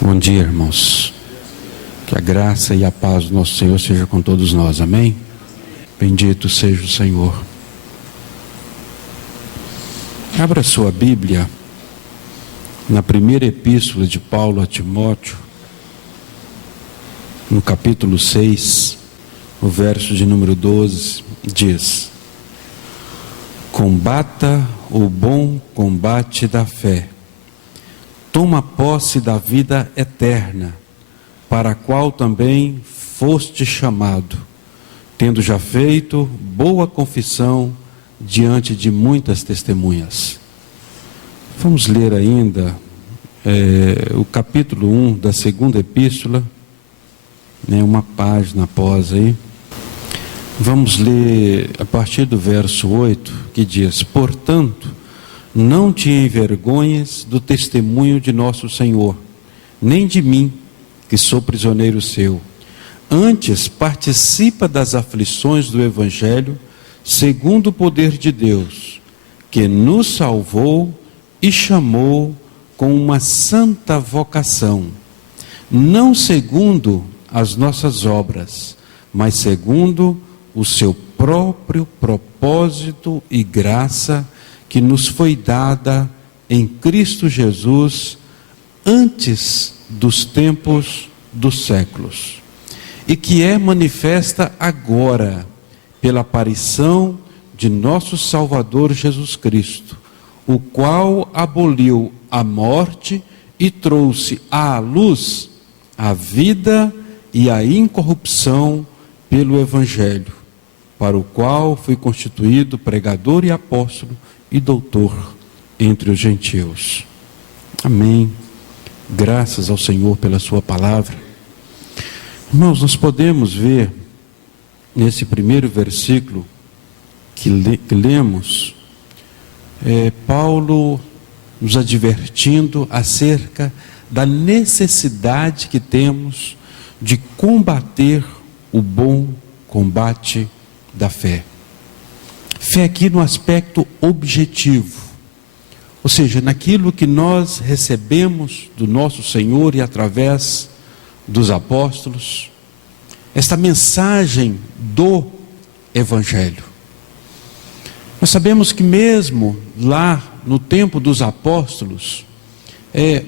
Bom dia, irmãos. Que a graça e a paz do nosso Senhor seja com todos nós, amém? Bendito seja o Senhor. Abra sua Bíblia na primeira epístola de Paulo a Timóteo, no capítulo 6, o verso de número 12, diz: combata o bom combate da fé, toma posse da vida eterna, para a qual também foste chamado, tendo já feito boa confissão diante de muitas testemunhas. Vamos ler ainda o capítulo 1 da segunda epístola, uma página após aí. Vamos ler a partir do verso 8, que diz: portanto, não te envergonhes do testemunho de nosso Senhor, nem de mim, que sou prisioneiro seu. Antes, participa das aflições do Evangelho, segundo o poder de Deus, que nos salvou e chamou com uma santa vocação, não segundo as nossas obras, mas segundo o seu próprio propósito e graça, que nos foi dada em Cristo Jesus antes dos tempos dos séculos, e que é manifesta agora pela aparição de nosso Salvador Jesus Cristo, o qual aboliu a morte e trouxe à luz a vida e a incorrupção pelo Evangelho, para o qual fui constituído pregador e apóstolo e doutor entre os gentios. Amém. Graças ao Senhor pela sua palavra. Irmãos, nós podemos ver nesse primeiro versículo que lemos, Paulo nos advertindo acerca da necessidade que temos de combater o bom combate da fé. Fé aqui no aspecto objetivo, ou seja, naquilo que nós recebemos do nosso Senhor e através dos apóstolos, esta mensagem do Evangelho. Nós sabemos que mesmo lá no tempo dos apóstolos,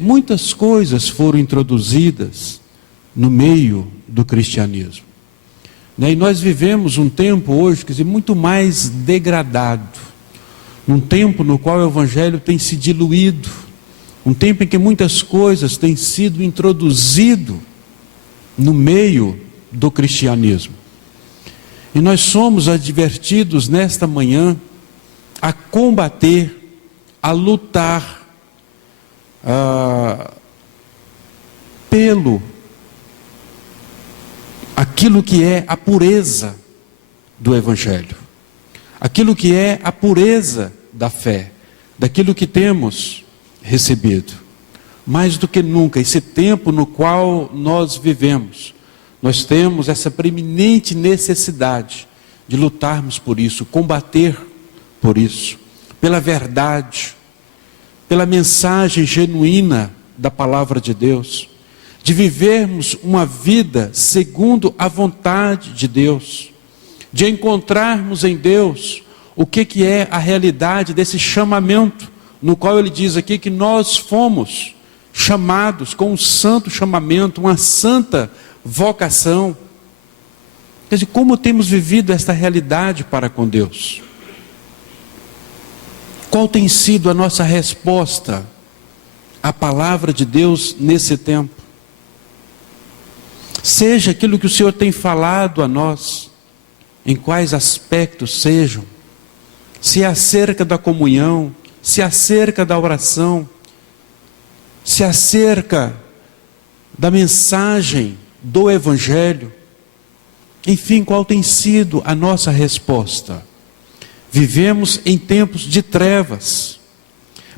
muitas coisas foram introduzidas no meio do cristianismo. E nós vivemos um tempo hoje, quer dizer, muito mais degradado, um tempo no qual o Evangelho tem se diluído, um tempo em que muitas coisas têm sido introduzidas no meio do cristianismo. E nós somos advertidos nesta manhã a combater, a lutar pelo aquilo que é a pureza do Evangelho, aquilo que é a pureza da fé, daquilo que temos recebido. Mais do que nunca, esse tempo no qual nós vivemos, nós temos essa preeminente necessidade de lutarmos por isso, combater por isso, pela verdade, pela mensagem genuína da palavra de Deus, de vivermos uma vida segundo a vontade de Deus, de encontrarmos em Deus o que é a realidade desse chamamento, no qual ele diz aqui que nós fomos chamados com um santo chamamento, uma santa vocação. Quer dizer, como temos vivido esta realidade para com Deus? Qual tem sido a nossa resposta à palavra de Deus nesse tempo? Seja aquilo que o Senhor tem falado a nós, em quais aspectos sejam, se é acerca da comunhão, se é acerca da oração, se é acerca da mensagem do Evangelho, enfim, qual tem sido a nossa resposta? Vivemos em tempos de trevas,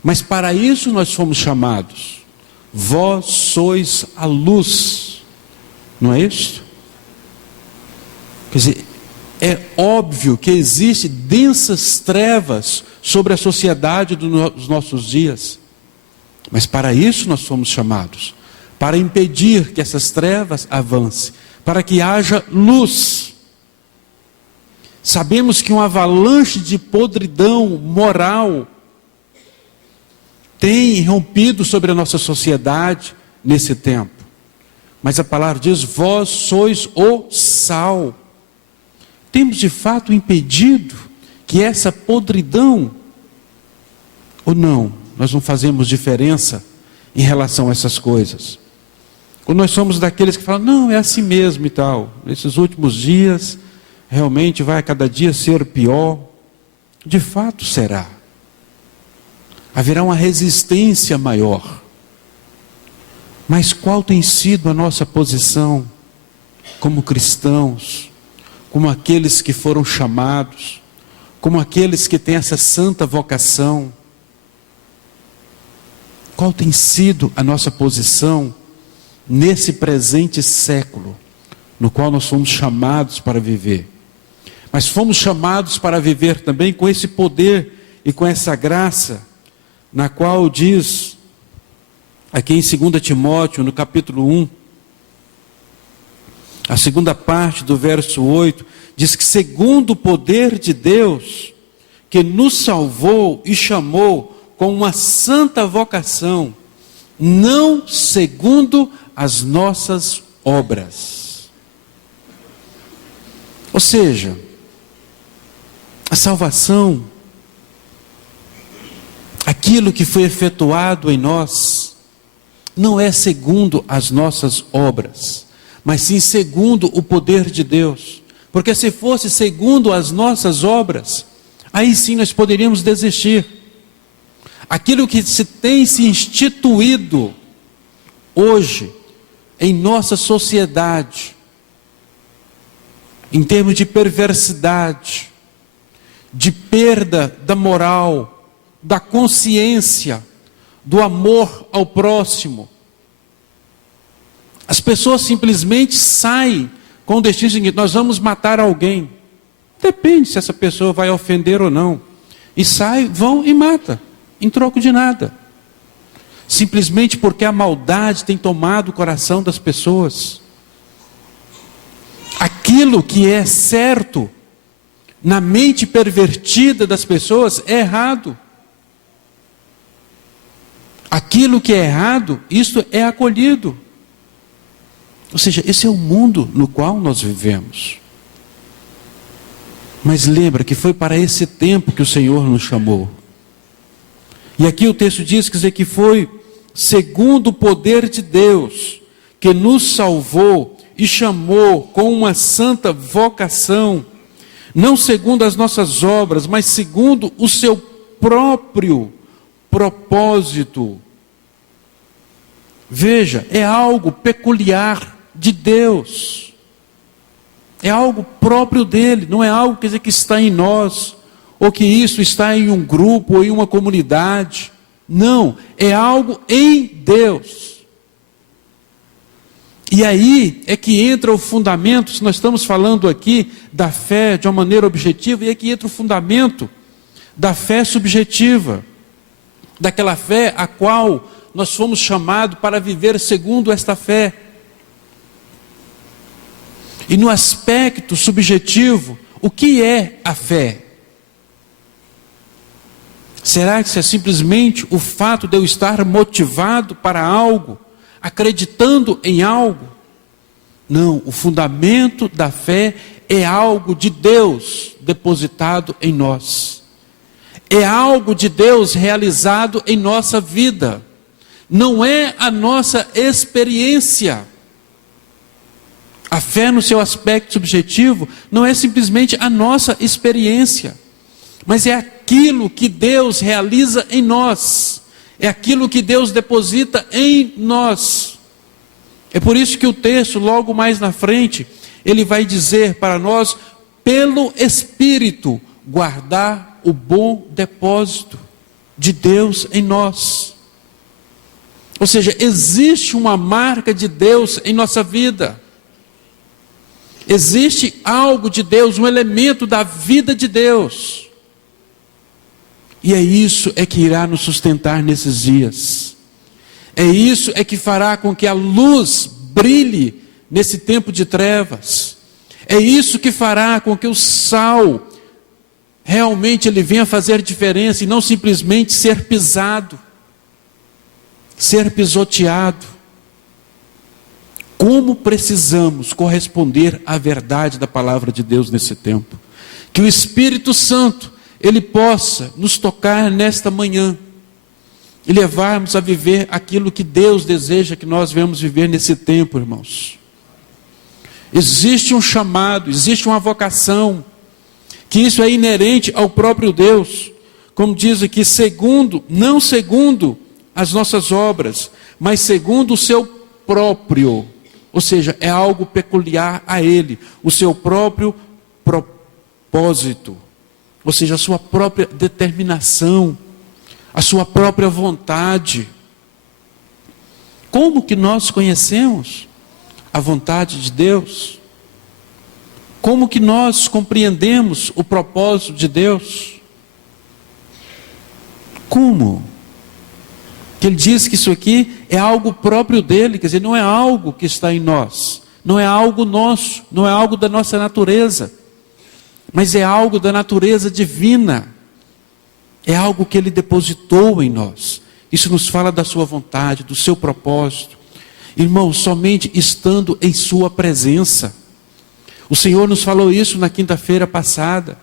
mas para isso nós fomos chamados. Vós sois a luz. Não é isso? Quer dizer, é óbvio que existem densas trevas sobre a sociedade dos nossos dias. Mas para isso nós fomos chamados. para impedir que essas trevas avancem, para que haja luz. Sabemos que uma avalanche de podridão moral tem rompido sobre a nossa sociedade nesse tempo. Mas a palavra diz: vós sois o sal. Temos de fato impedido que essa podridão, ou não, nós não fazemos diferença em relação a essas coisas. Ou nós somos daqueles que falam: não, é assim mesmo e tal. Nesses últimos dias, realmente vai a cada dia ser pior. De fato será. Haverá uma resistência maior. Mas qual tem sido a nossa posição como cristãos, como aqueles que foram chamados, como aqueles que têm essa santa vocação? Qual tem sido a nossa posição nesse presente século, no qual nós fomos chamados para viver? Mas fomos chamados para viver também com esse poder e com essa graça, na qual diz, aqui em 2 Timóteo, no capítulo 1, a segunda parte do verso 8, diz que segundo o poder de Deus, que nos salvou e chamou com uma santa vocação, não segundo as nossas obras. Ou seja, a salvação, aquilo que foi efetuado em nós, não é segundo as nossas obras, mas sim segundo o poder de Deus. Porque se fosse segundo as nossas obras, aí sim nós poderíamos desistir. Aquilo que tem se instituído hoje em nossa sociedade, em termos de perversidade, de perda da moral, da consciência, do amor ao próximo. As pessoas simplesmente saem com o destino seguinte: nós vamos matar alguém. Depende se essa pessoa vai ofender ou não. E sai, vão e mata, em troco de nada. Simplesmente porque a maldade tem tomado o coração das pessoas. Aquilo que é certo na mente pervertida das pessoas é errado. Aquilo que é errado, isso é acolhido. Ou seja, esse é o mundo no qual nós vivemos. Mas lembra que foi para esse tempo que o Senhor nos chamou. E aqui o texto diz, quer dizer, que foi segundo o poder de Deus, que nos salvou e chamou com uma santa vocação, não segundo as nossas obras, mas segundo o seu próprio propósito. Veja, é algo peculiar de Deus. É algo próprio dele, não é algo, quer dizer, que está em nós, ou que isso está em um grupo ou em uma comunidade. Não, é algo em Deus. E aí é que entra o fundamento, se nós estamos falando aqui da fé de uma maneira objetiva, e é que entra o fundamento da fé subjetiva, daquela fé a qual nós fomos chamados para viver segundo esta fé. E no aspecto subjetivo, o que é a fé? Será que isso é simplesmente o fato de eu estar motivado para algo, acreditando em algo? Não, o fundamento da fé é algo de Deus depositado em nós. É algo de Deus realizado em nossa vida. Não é a nossa experiência. A fé no seu aspecto subjetivo não é simplesmente a nossa experiência, mas é aquilo que Deus realiza em nós, é aquilo que Deus deposita em nós. É por isso que o texto, logo mais na frente, ele vai dizer para nós, pelo Espírito, guardar o bom depósito de Deus em nós. Ou seja, existe uma marca de Deus em nossa vida. Existe algo de Deus, um elemento da vida de Deus. E é isso que irá nos sustentar nesses dias. É isso que fará com que a luz brilhe nesse tempo de trevas. É isso que fará com que o sal realmente ele venha fazer diferença e não simplesmente ser pisado, ser pisoteado. Como precisamos corresponder à verdade da palavra de Deus nesse tempo. Que o Espírito Santo, ele possa nos tocar nesta manhã e levarmos a viver aquilo que Deus deseja que nós venhamos viver nesse tempo, irmãos. Existe um chamado, existe uma vocação, que isso é inerente ao próprio Deus, como diz aqui, não segundo as nossas obras, mas segundo o seu próprio, ou seja, é algo peculiar a Ele, o seu próprio propósito, ou seja, a sua própria determinação, a sua própria vontade. Como que nós conhecemos a vontade de Deus? Como que nós compreendemos o propósito de Deus? Como? Que ele diz que isso aqui é algo próprio dele, quer dizer, não é algo que está em nós, não é algo nosso, não é algo da nossa natureza, mas é algo da natureza divina, é algo que ele depositou em nós. Isso nos fala da sua vontade, do seu propósito. Irmãos, somente estando em sua presença. O Senhor nos falou isso na quinta-feira passada,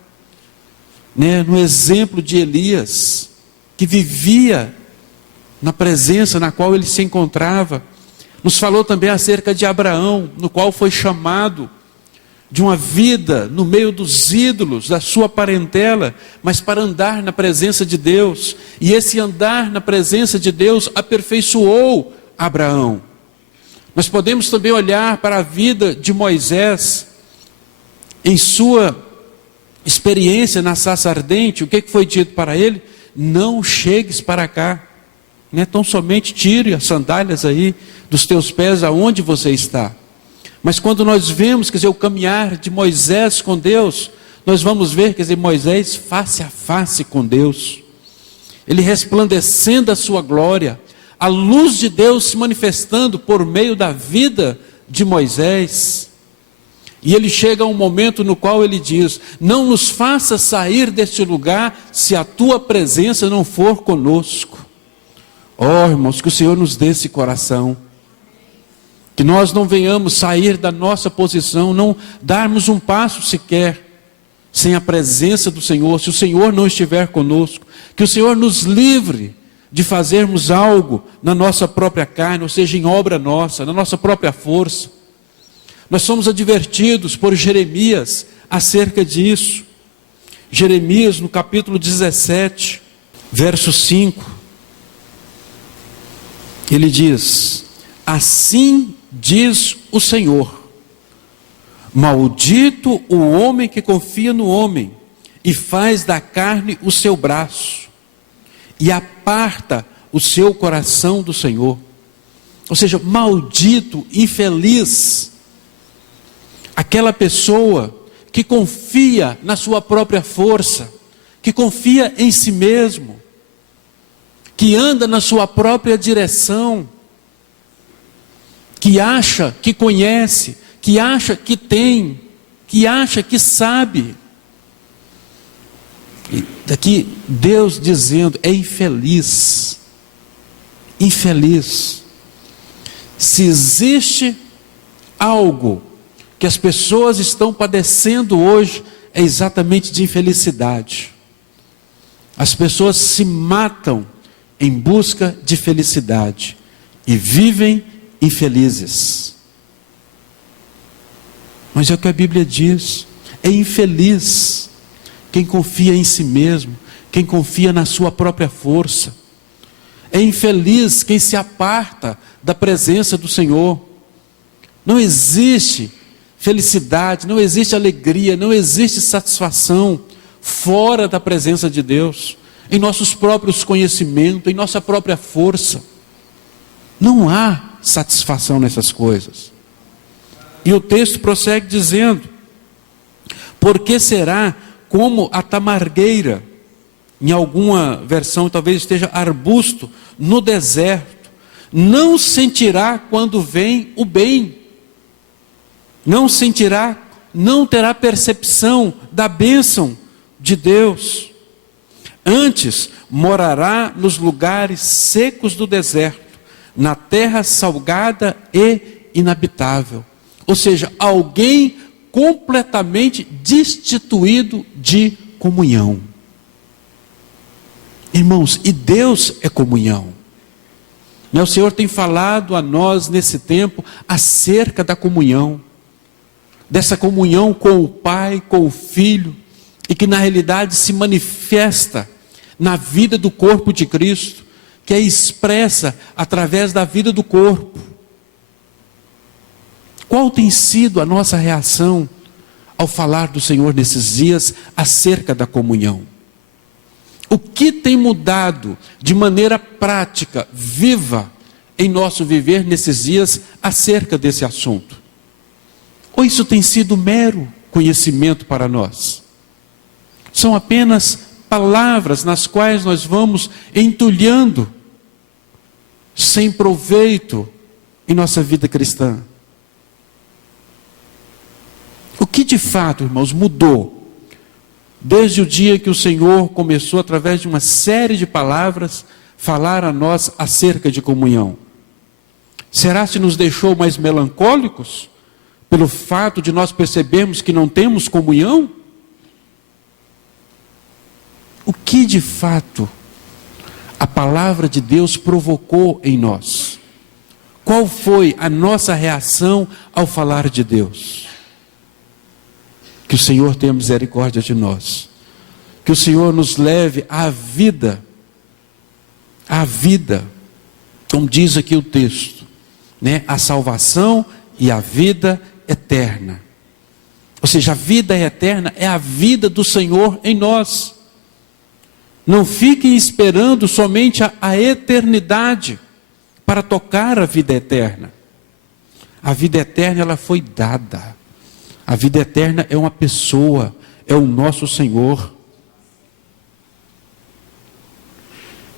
no exemplo de Elias, que vivia na presença na qual ele se encontrava. Nos falou também acerca de Abraão, no qual foi chamado de uma vida no meio dos ídolos, da sua parentela, mas para andar na presença de Deus. E esse andar na presença de Deus aperfeiçoou Abraão. Nós podemos também olhar para a vida de Moisés, em sua experiência na sarça ardente. O que foi dito para ele? Não chegues para cá, tão somente tire as sandálias aí dos teus pés aonde você está. Mas quando nós vemos, o caminhar de Moisés com Deus, nós vamos ver, Moisés face a face com Deus, ele resplandecendo a sua glória, a luz de Deus se manifestando por meio da vida de Moisés. E ele chega a um momento no qual ele diz: não nos faça sair deste lugar se a tua presença não for conosco. Oh, irmãos, que o Senhor nos dê esse coração, que nós não venhamos sair da nossa posição, não darmos um passo sequer sem a presença do Senhor, se o Senhor não estiver conosco. Que o Senhor nos livre de fazermos algo na nossa própria carne, ou seja, em obra nossa, na nossa própria força. Nós somos advertidos por Jeremias acerca disso. Jeremias, no capítulo 17, verso 5, ele diz: assim diz o Senhor, maldito o homem que confia no homem e faz da carne o seu braço e aparta o seu coração do Senhor. Ou seja, maldito, infeliz, aquela pessoa que confia na sua própria força, que confia em si mesmo, que anda na sua própria direção, que acha que conhece, que acha que tem, que acha que sabe. E daqui Deus dizendo, é infeliz, infeliz. Se existe algo que as pessoas estão padecendo hoje, é exatamente de infelicidade. As pessoas se matam em busca de felicidade e vivem infelizes. Mas é o que a Bíblia diz: é infeliz quem confia em si mesmo, quem confia na sua própria força. É infeliz quem se aparta da presença do Senhor. Não existe felicidade, não existe alegria, não existe satisfação fora da presença de Deus, em nossos próprios conhecimentos, em nossa própria força. Não há satisfação nessas coisas. E o texto prossegue dizendo: porque será como a tamargueira, em alguma versão talvez esteja arbusto, no deserto, não sentirá quando vem o bem, não terá percepção da bênção de Deus. Antes, morará nos lugares secos do deserto, na terra salgada e inabitável. Ou seja, alguém completamente destituído de comunhão. Irmãos, e Deus é comunhão. O Senhor tem falado a nós nesse tempo acerca da comunhão, dessa comunhão com o Pai, com o Filho, e que na realidade se manifesta na vida do corpo de Cristo, que é expressa através da vida do corpo. Qual tem sido a nossa reação ao falar do Senhor nesses dias acerca da comunhão? O que tem mudado de maneira prática, viva, em nosso viver nesses dias acerca desse assunto? Ou isso tem sido mero conhecimento para nós? São apenas palavras nas quais nós vamos entulhando, sem proveito em nossa vida cristã. O que de fato, irmãos, mudou desde o dia que o Senhor começou, através de uma série de palavras, falar a nós acerca de comunhão? Será que nos deixou mais melancólicos pelo fato de nós percebermos que não temos comunhão? O que de fato a palavra de Deus provocou em nós? Qual foi a nossa reação ao falar de Deus? Que o Senhor tenha misericórdia de nós. Que o Senhor nos leve à vida, como diz aqui o texto, né? A salvação e a vida eterna. Ou seja, a vida eterna é a vida do Senhor em nós. Não fiquem esperando somente a eternidade para tocar a vida eterna. A vida eterna, ela foi dada. A vida eterna é uma pessoa, é o nosso Senhor.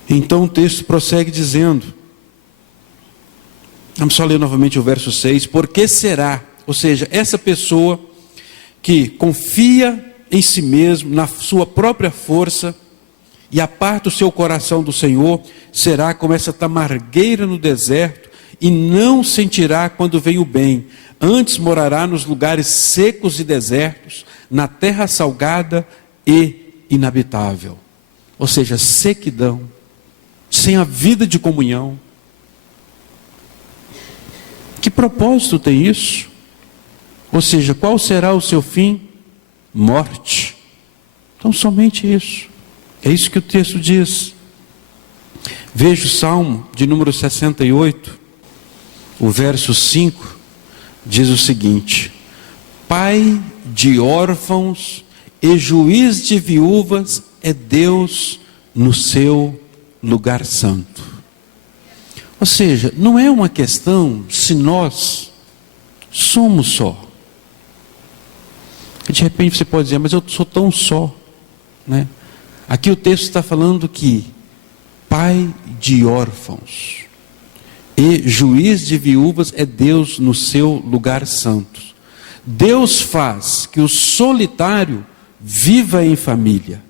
Então o texto prossegue dizendo, vamos só ler novamente o verso 6, porque será, ou seja, essa pessoa que confia em si mesmo, na sua própria força, e aparta o seu coração do Senhor, será como essa tamargueira no deserto, e não sentirá quando vem o bem. Antes morará nos lugares secos e desertos, na terra salgada e inabitável. Ou seja, sequidão, sem a vida de comunhão. Que propósito tem isso? Ou seja, qual será o seu fim? Morte. Então, somente isso. É isso que o texto diz. Veja o Salmo de número 68, o verso 5, diz o seguinte: Pai de órfãos e juiz de viúvas é Deus no seu lugar santo. Ou seja, não é uma questão se nós somos só. E de repente você pode dizer, mas eu sou tão só, né? Aqui o texto está falando que pai de órfãos e juiz de viúvas é Deus no seu lugar santo. Deus faz que o solitário viva em família,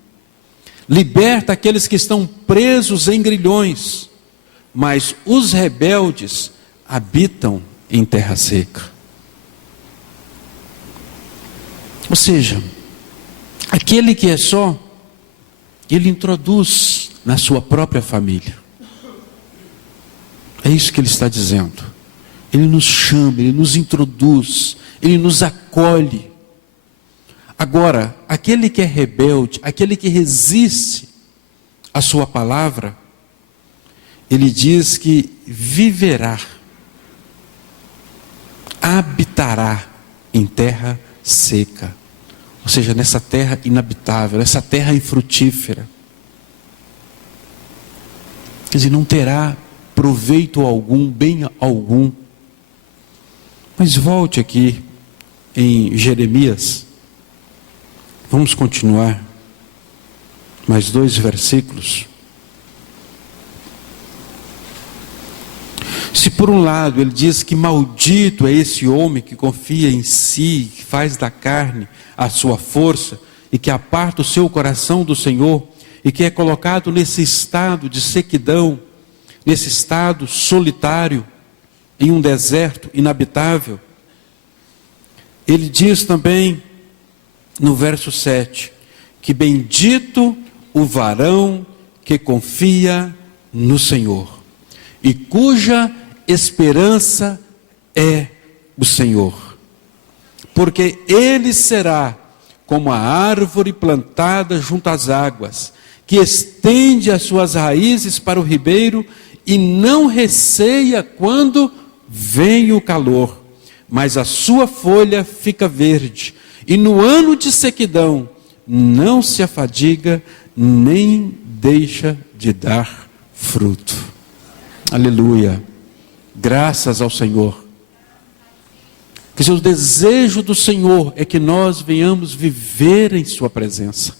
liberta aqueles que estão presos em grilhões, mas os rebeldes habitam em terra seca. Ou seja, aquele que é só, ele introduz na sua própria família. É isso que ele está dizendo. Ele nos chama, ele nos introduz, ele nos acolhe. Agora, aquele que é rebelde, aquele que resiste à sua palavra, ele diz que viverá, habitará em terra seca. Ou seja, nessa terra inabitável, nessa terra infrutífera. Quer dizer, não terá proveito algum, bem algum. Mas volte aqui em Jeremias. Vamos continuar mais 2 versículos. Se por um lado ele diz que maldito é esse homem que confia em si, que faz da carne a sua força, e que aparta o seu coração do Senhor, e que é colocado nesse estado de sequidão, nesse estado solitário, em um deserto inabitável. Ele diz também, no verso 7, que bendito o varão que confia no Senhor, e cuja esperança é o Senhor, porque ele será como a árvore plantada junto às águas, que estende as suas raízes para o ribeiro e não receia quando vem o calor, mas a sua folha fica verde, e no ano de sequidão não se afadiga, nem deixa de dar fruto. Aleluia. Graças ao Senhor. Que o desejo do Senhor é que nós venhamos viver em sua presença.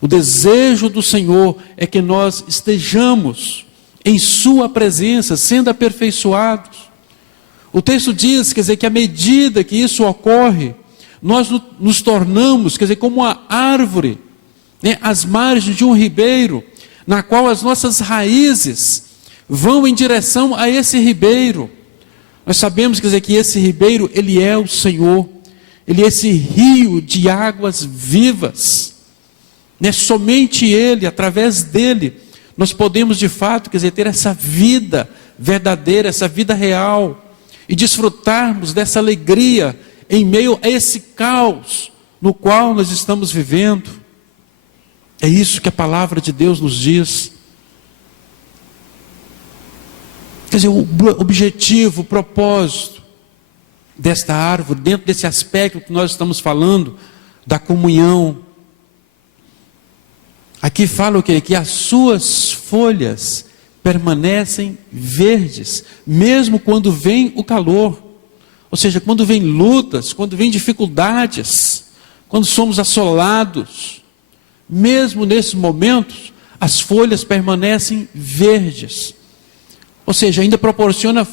O desejo do Senhor é que nós estejamos em sua presença, sendo aperfeiçoados. O texto diz, quer dizer, que à medida que isso ocorre, nós nos tornamos, quer dizer, como uma árvore, né, às margens de um ribeiro, na qual as nossas raízes vão em direção a esse ribeiro. Nós sabemos, quer dizer, que esse ribeiro, ele é o Senhor, ele é esse rio de águas vivas, né? Somente ele, através dele, nós podemos de fato, quer dizer, ter essa vida verdadeira, essa vida real, e desfrutarmos dessa alegria em meio a esse caos no qual nós estamos vivendo. É isso que a palavra de Deus nos diz. Quer dizer, o objetivo, o propósito desta árvore, dentro desse aspecto que nós estamos falando, da comunhão. Aqui fala o quê? Que as suas folhas permanecem verdes, mesmo quando vem o calor. Ou seja, quando vem lutas, quando vem dificuldades, quando somos assolados, mesmo nesses momentos, as folhas permanecem verdes. Ou seja, ainda proporciona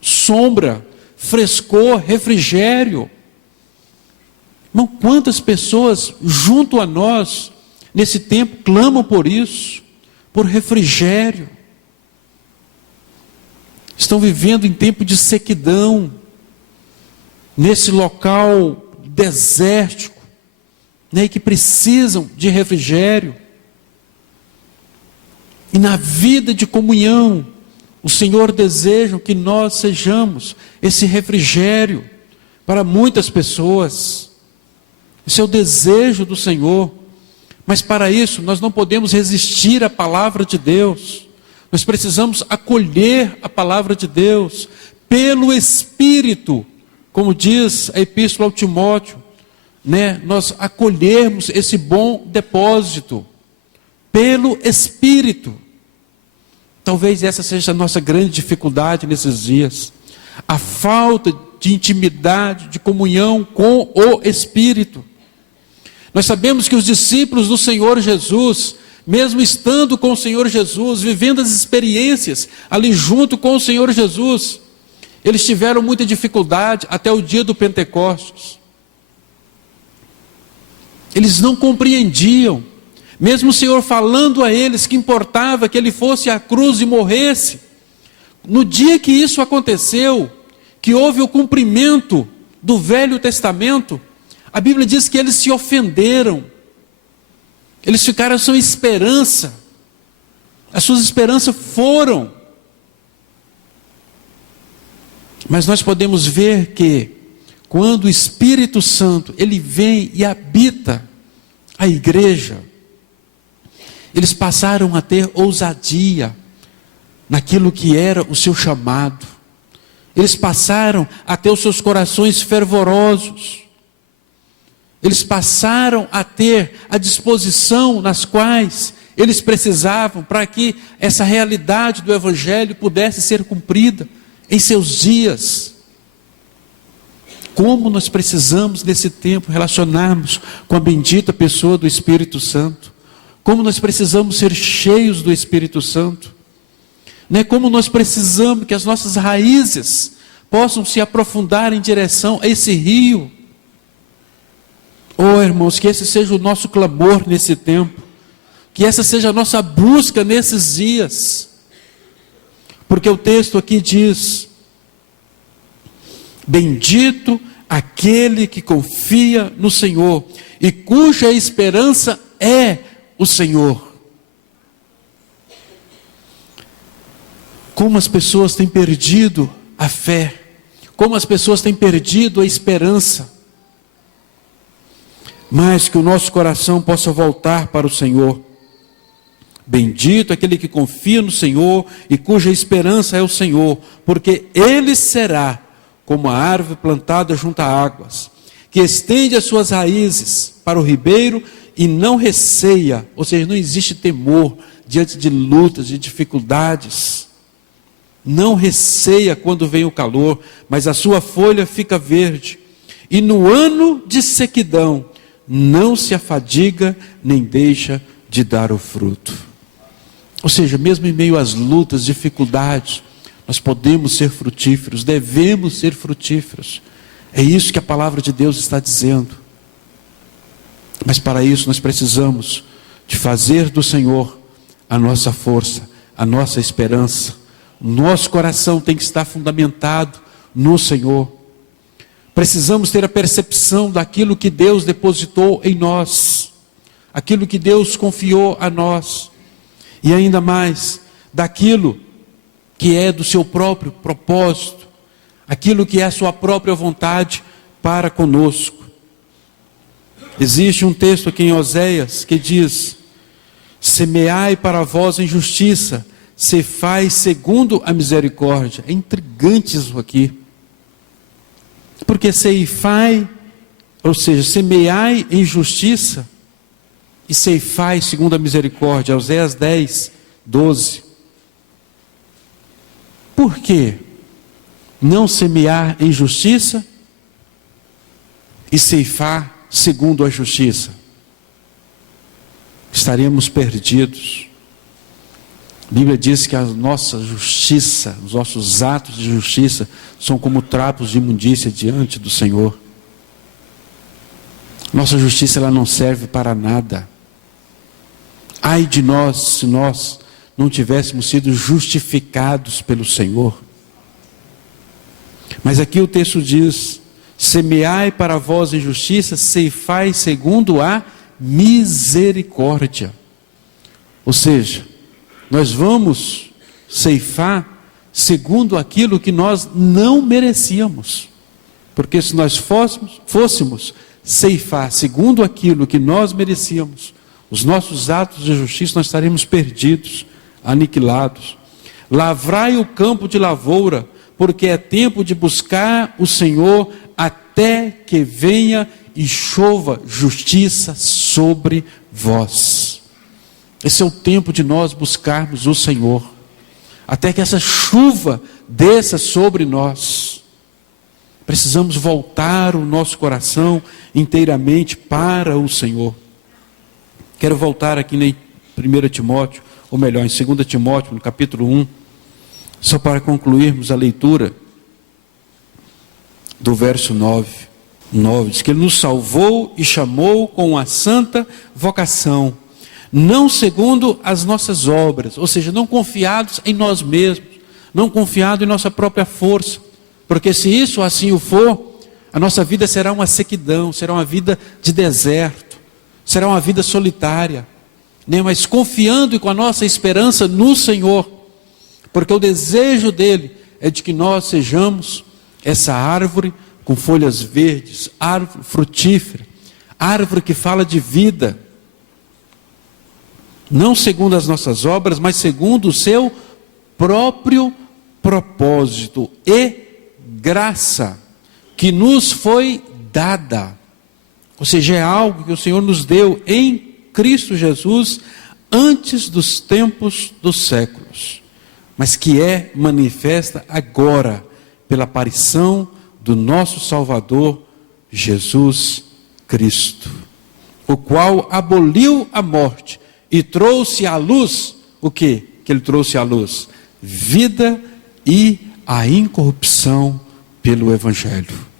sombra, frescor, refrigério. Irmão, quantas pessoas junto a nós, nesse tempo, clamam por isso, por refrigério. Estão vivendo em tempo de sequidão, nesse local desértico, né, que precisam de refrigério. E na vida de comunhão, o Senhor deseja que nós sejamos esse refrigério para muitas pessoas. Esse é o desejo do Senhor. Mas para isso, nós não podemos resistir à palavra de Deus. Nós precisamos acolher a palavra de Deus pelo Espírito, como diz a Epístola ao Timóteo, né? Nós acolhermos esse bom depósito pelo Espírito. Talvez essa seja a nossa grande dificuldade nesses dias. A falta de intimidade, de comunhão com o Espírito. Nós sabemos que os discípulos do Senhor Jesus, mesmo estando com o Senhor Jesus, vivendo as experiências ali junto com o Senhor Jesus, eles tiveram muita dificuldade até o dia do Pentecostes. Eles não compreendiam, mesmo o Senhor falando a eles que importava que ele fosse à cruz e morresse. No dia que isso aconteceu, que houve o cumprimento do Velho Testamento, a Bíblia diz que eles se ofenderam, eles ficaram sem esperança, as suas esperanças foram. Mas nós podemos ver que, quando o Espírito Santo, ele vem e habita a igreja, eles passaram a ter ousadia naquilo que era o seu chamado. Eles passaram a ter os seus corações fervorosos. Eles passaram a ter a disposição nas quais eles precisavam para que essa realidade do Evangelho pudesse ser cumprida em seus dias. Como nós precisamos nesse tempo relacionarmos com a bendita pessoa do Espírito Santo. Como nós precisamos ser cheios do Espírito Santo. né? Como nós precisamos que as nossas raízes possam se aprofundar em direção a esse rio. Oh, irmãos, que esse seja o nosso clamor nesse tempo, que essa seja a nossa busca nesses dias, porque o texto aqui diz: bendito aquele que confia no Senhor e cuja esperança é o Senhor. Como as pessoas têm perdido a fé, como as pessoas têm perdido a esperança, mas que o nosso coração possa voltar para o Senhor. Bendito aquele que confia no Senhor e cuja esperança é o Senhor, porque ele será como a árvore plantada junto a águas, que estende as suas raízes para o ribeiro e não receia, ou seja, não existe temor diante de lutas, de dificuldades. Não receia quando vem o calor, mas a sua folha fica verde. E no ano de sequidão, não se afadiga, nem deixa de dar o fruto. Ou seja, mesmo em meio às lutas, dificuldades, nós podemos ser frutíferos, devemos ser frutíferos. É isso que a palavra de Deus está dizendo. Mas para isso nós precisamos de fazer do Senhor a nossa força, a nossa esperança. Nosso coração tem que estar fundamentado no Senhor. Precisamos ter a percepção daquilo que Deus depositou em nós, aquilo que Deus confiou a nós, e ainda mais, daquilo que é do seu próprio propósito, aquilo que é a sua própria vontade para conosco. Existe um texto aqui em Oséias que diz: semeai para vós em justiça, ceifai segundo a misericórdia. É intrigante isso aqui, porque ceifai, ou seja, semeai em justiça e ceifai segundo a misericórdia. Oséias 10, 12. Por quê? Não semear em justiça e ceifar segundo a justiça? Estaremos perdidos. A Bíblia diz que a nossa justiça, os nossos atos de justiça são como trapos de imundícia diante do Senhor. Nossa justiça, ela não serve para nada. Ai de nós se nós não tivéssemos sido justificados pelo Senhor. Mas aqui o texto diz: semeai para vós em justiça, ceifai segundo a misericórdia. Ou seja, nós vamos ceifar segundo aquilo que nós não merecíamos. Porque se nós fôssemos ceifar segundo aquilo que nós merecíamos, os nossos atos de justiça, nós estaremos perdidos, aniquilados. Lavrai o campo de lavoura, porque é tempo de buscar o Senhor até que venha e chova justiça sobre vós. Esse é o tempo de nós buscarmos o Senhor, até que essa chuva desça sobre nós. Precisamos voltar o nosso coração inteiramente para o Senhor. Quero voltar aqui em 1 Timóteo, ou melhor, em 2 Timóteo, no capítulo 1, só para concluirmos a leitura do verso 9, diz que Ele nos salvou e chamou com a santa vocação, não segundo as nossas obras, ou seja, não confiados em nós mesmos, não confiados em nossa própria força, porque se isso assim o for, a nossa vida será uma sequidão, será uma vida de deserto, será uma vida solitária, né? Mas confiando e com a nossa esperança no Senhor, porque o desejo dele é de que nós sejamos essa árvore com folhas verdes, árvore frutífera, árvore que fala de vida, não segundo as nossas obras, mas segundo o seu próprio propósito e graça que nos foi dada. Ou seja, é algo que o Senhor nos deu em Cristo Jesus antes dos tempos dos séculos, mas que é manifesta agora pela aparição do nosso Salvador Jesus Cristo, o qual aboliu a morte e trouxe à luz o que ele trouxe à luz? vida e a incorrupção pelo Evangelho.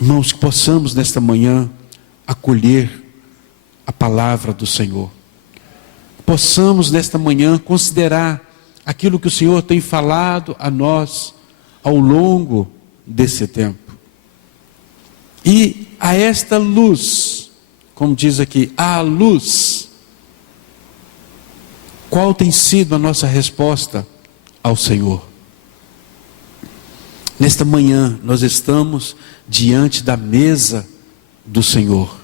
Irmãos, que possamos nesta manhã acolher a palavra do Senhor. Possamos nesta manhã considerar aquilo que o Senhor tem falado a nós ao longo desse tempo. E a esta luz, como diz aqui, a luz, qual tem sido a nossa resposta ao Senhor? Nesta manhã nós estamos diante da mesa do Senhor.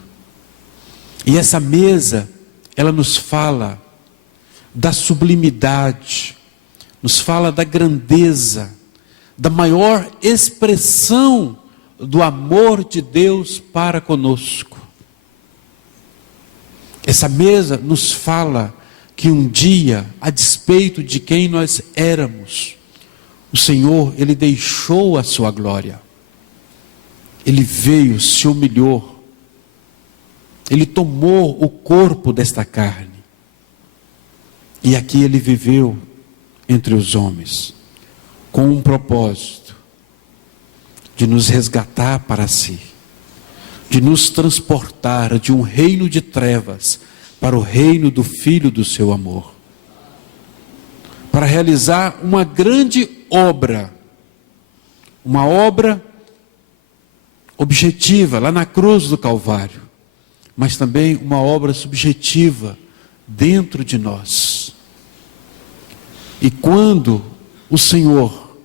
E essa mesa, ela nos fala da sublimidade, nos fala da grandeza, da maior expressão do amor de Deus para conosco. Essa mesa nos fala que um dia, a despeito de quem nós éramos, o Senhor, Ele deixou a sua glória. Ele veio, se humilhou. Ele tomou o corpo desta carne. E aqui Ele viveu entre os homens, com um propósito, de nos resgatar para si, de nos transportar de um reino de trevas para o reino do Filho do seu amor, para realizar uma grande obra, uma obra objetiva lá na cruz do Calvário, mas também uma obra subjetiva dentro de nós. E quando o Senhor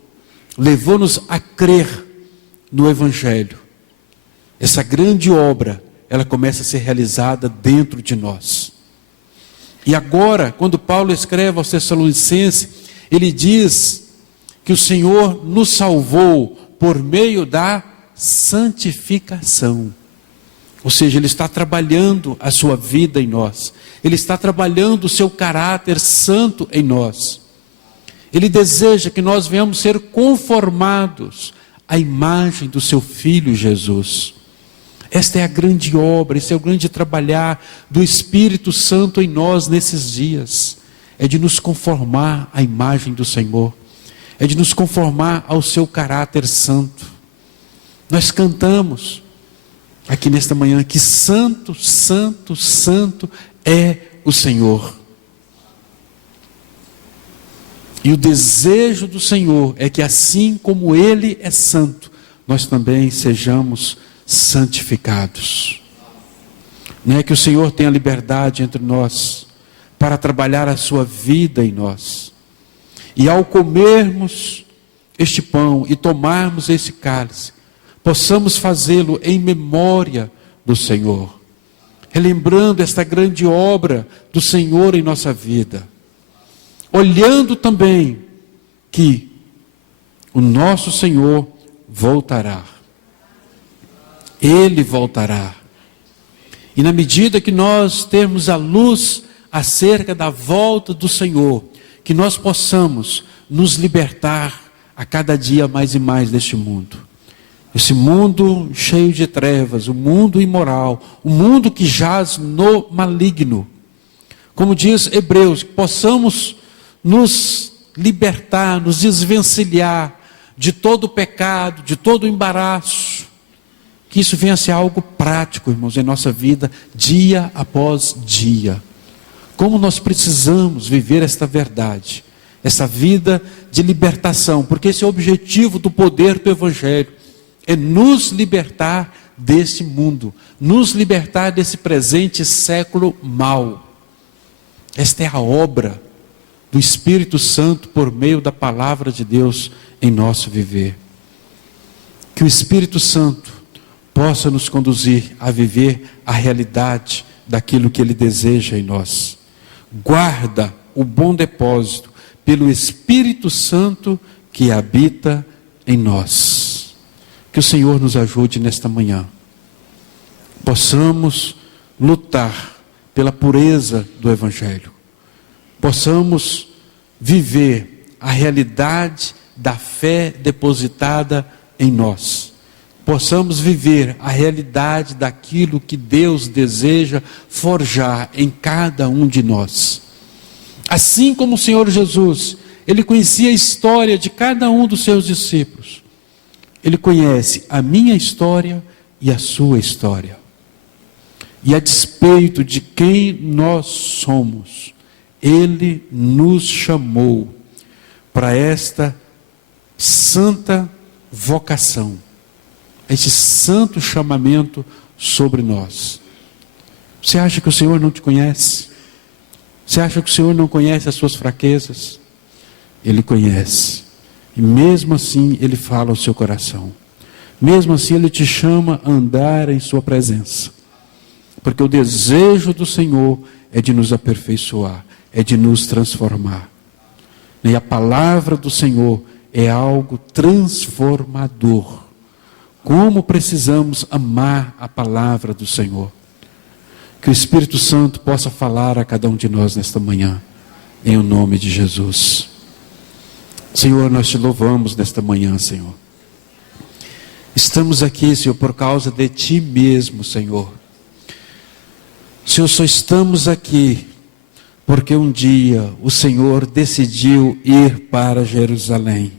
levou-nos a crer no Evangelho, essa grande obra, ela começa a ser realizada dentro de nós. E agora, quando Paulo escreve aos Tessalonicenses, ele diz que o Senhor nos salvou por meio da santificação. Ou seja, Ele está trabalhando a sua vida em nós. Ele está trabalhando o seu caráter santo em nós. Ele deseja que nós venhamos ser conformados à imagem do seu Filho Jesus. Esta é a grande obra, esse é o grande trabalhar do Espírito Santo em nós nesses dias. É de nos conformar à imagem do Senhor. É de nos conformar ao seu caráter santo. Nós cantamos aqui nesta manhã que santo, santo, santo é o Senhor. E o desejo do Senhor é que assim como Ele é santo, nós também sejamos santificados. Não é que o Senhor tenha liberdade entre nós para trabalhar a sua vida em nós. E ao comermos este pão e tomarmos esse cálice, possamos fazê-lo em memória do Senhor, relembrando esta grande obra do Senhor em nossa vida, olhando também que o nosso Senhor voltará. Ele voltará. E na medida que nós temos a luz acerca da volta do Senhor, que nós possamos nos libertar a cada dia mais e mais deste mundo. Esse mundo cheio de trevas, o mundo imoral, o mundo que jaz no maligno. Como diz Hebreus, que possamos nos libertar, nos desvencilhar de todo o pecado, de todo o embaraço. Que isso venha a ser algo prático, irmãos, em nossa vida, dia após dia. Como nós precisamos viver esta verdade, essa vida de libertação, porque esse é o objetivo do poder do Evangelho, é nos libertar desse mundo, nos libertar desse presente século mau. Esta é a obra do Espírito Santo por meio da palavra de Deus em nosso viver. Que o Espírito Santo possa nos conduzir a viver a realidade daquilo que Ele deseja em nós. Guarda o bom depósito pelo Espírito Santo que habita em nós. Que o Senhor nos ajude nesta manhã. Possamos lutar pela pureza do Evangelho. Possamos viver a realidade da fé depositada em nós. Possamos viver a realidade daquilo que Deus deseja forjar em cada um de nós. Assim como o Senhor Jesus Ele conhecia a história de cada um dos seus discípulos. Ele conhece a minha história e a sua história. E a despeito de quem nós somos, Ele nos chamou para esta santa vocação, esse santo chamamento sobre nós. Você acha que o Senhor não te conhece? Você acha que o Senhor não conhece as suas fraquezas? Ele conhece. E mesmo assim Ele fala ao seu coração. Mesmo assim Ele te chama a andar em sua presença. Porque o desejo do Senhor é de nos aperfeiçoar, é de nos transformar. E a palavra do Senhor é algo transformador. Como precisamos amar a palavra do Senhor. Que o Espírito Santo possa falar a cada um de nós nesta manhã, em o nome de Jesus. Senhor, nós te louvamos nesta manhã, Senhor. Estamos aqui, Senhor, por causa de Ti mesmo, Senhor. Senhor, só estamos aqui porque um dia o Senhor decidiu ir para Jerusalém.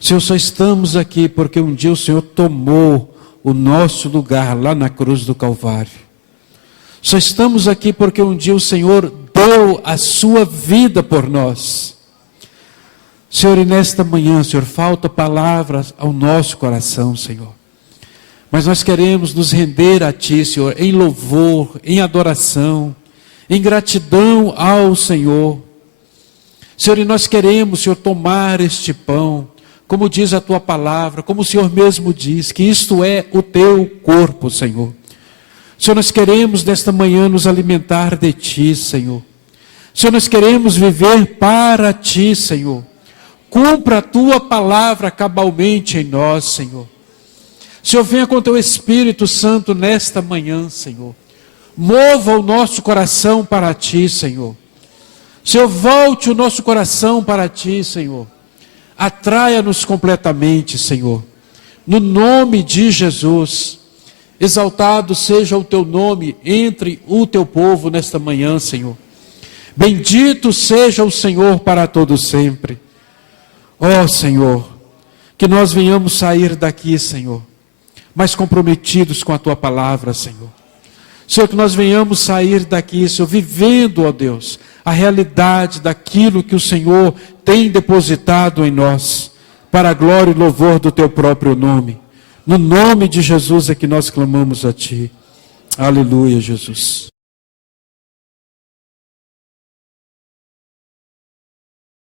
Senhor, só estamos aqui porque um dia o Senhor tomou o nosso lugar lá na cruz do Calvário. Só estamos aqui porque um dia o Senhor deu a sua vida por nós. Senhor, e nesta manhã, Senhor, falta palavras ao nosso coração, Senhor. Mas nós queremos nos render a Ti, Senhor, em louvor, em adoração, em gratidão ao Senhor. Senhor, e nós queremos, Senhor, tomar este pão, como diz a Tua palavra, como o Senhor mesmo diz, que isto é o Teu corpo, Senhor. Senhor, nós queremos nesta manhã nos alimentar de Ti, Senhor. Senhor, nós queremos viver para Ti, Senhor. Cumpra a Tua palavra cabalmente em nós, Senhor. Senhor, venha com Teu Espírito Santo nesta manhã, Senhor. Mova o nosso coração para Ti, Senhor. Senhor, volte o nosso coração para Ti, Senhor. Atraia-nos completamente, Senhor. No nome de Jesus. Exaltado seja o Teu nome entre o Teu povo nesta manhã, Senhor. Bendito seja o Senhor para todo sempre. Ó Senhor, que nós venhamos sair daqui, Senhor, mais comprometidos com a Tua palavra, Senhor. Senhor, que nós venhamos sair daqui, Senhor, vivendo, ó Deus, a realidade daquilo que o Senhor tem depositado em nós, para a glória e louvor do Teu próprio nome. No nome de Jesus é que nós clamamos a Ti. Aleluia, Jesus.